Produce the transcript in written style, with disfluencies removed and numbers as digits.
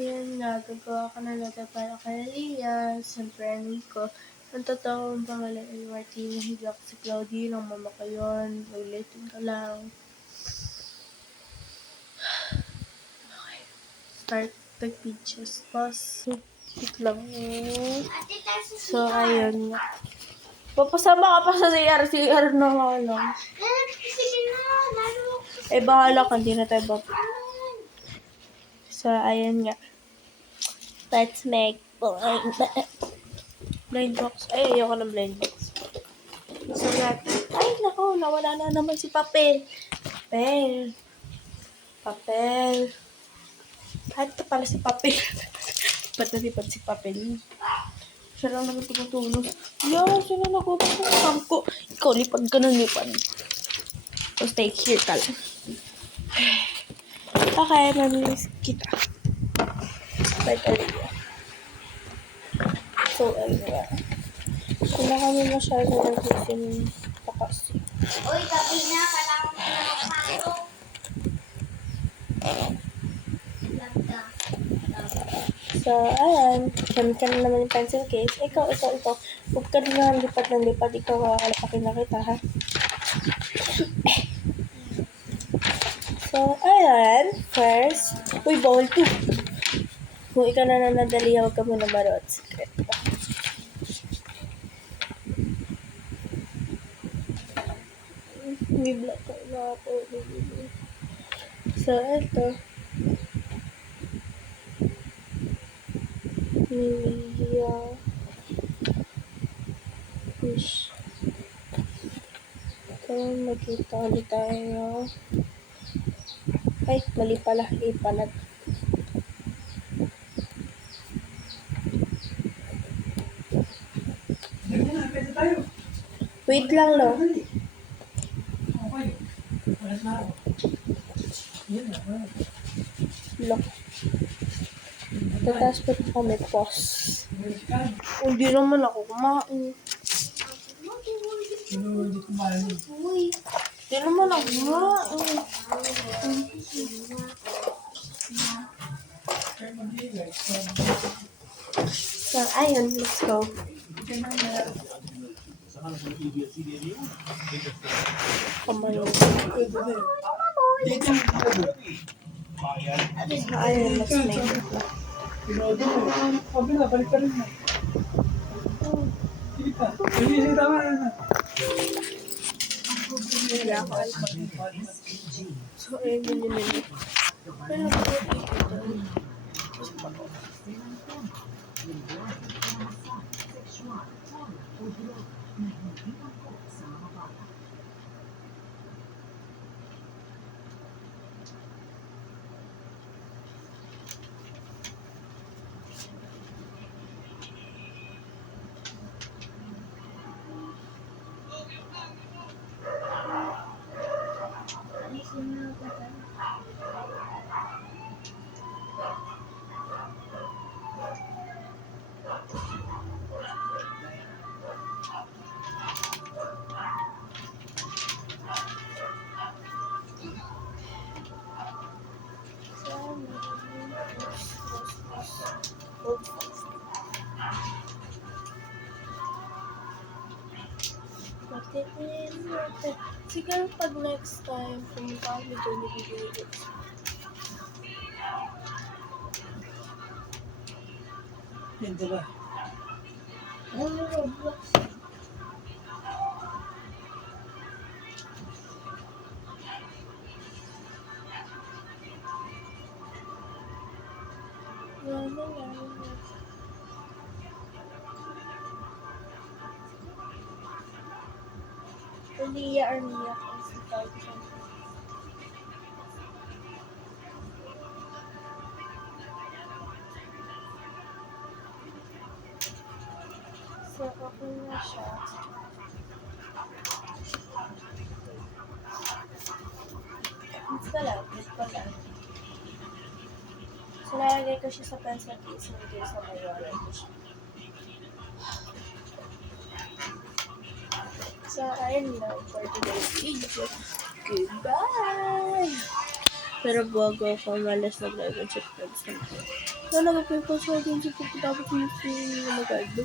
Ayan nga, gagawa ko na letter para kay Elias, yung friend ko. Ang totoong pangalan ay Martina, hindi ako si Claudie, lang mama ko yun. Ulitin ko lang. Okay. Start the pictures. Pause. Wait lang. So, ayun nga. Papasama ka pa sa CR. CR na nga lang. Eh, bahala ka. Hindi na tayo baba. So, ayun nga. Let's make blind box. Ay, ayoko ng blind box. So, ay, naku, nawala na naman si Papel. Papel. Ay, ito pala si Papel. Ba't nalipad si Papel? Siya lang naman tumutulog. Siya lang nagubat ng kamko. Ikaw, lipad ka ng lipad. So, stay here ka lang. Okay, mamimiss kita. Bye, Olivia. So, ayun nga. Kung kami masyado nag-isin pa kasi. Uy, gabi na. Kailangan mo na magpasok. So, ayan. Gamit ka na naman yung pencil case. Ikaw. Huwag ka na lipad ng lipad. Ikaw, kakalapakin na kita, ha? So, ayan. First, uy, bawal to. Kung ikaw na nanadali, huwag ka muna maroon. Secret pa. May black na ako. So, ito. Media. Push. So, magkita ulit tayo. Ay, mali pala. Ipalag. Wait lang, no? Look. Tataas pa kami, pause. Hindi naman ako kumain. Hindi naman ako kumain. So, ayun, let's go. Come on. Ayun, let's make it. So, ayun, yun. Siguro pag next time, pumunta kami doon, nabibigay. Hindi ba? Ano, Roblox? Leah or Mia kasi tawag siya. So, okay na siya. Basta lang. So, nalagay ko siya sa pencil case ng case na mayoran ko siya. So, ayun lang for today's video. Goodbye! Pero bago ako malas nag-live and check friends naman. Talaga po yung post natin sa pagkatapos mo si Magaldo.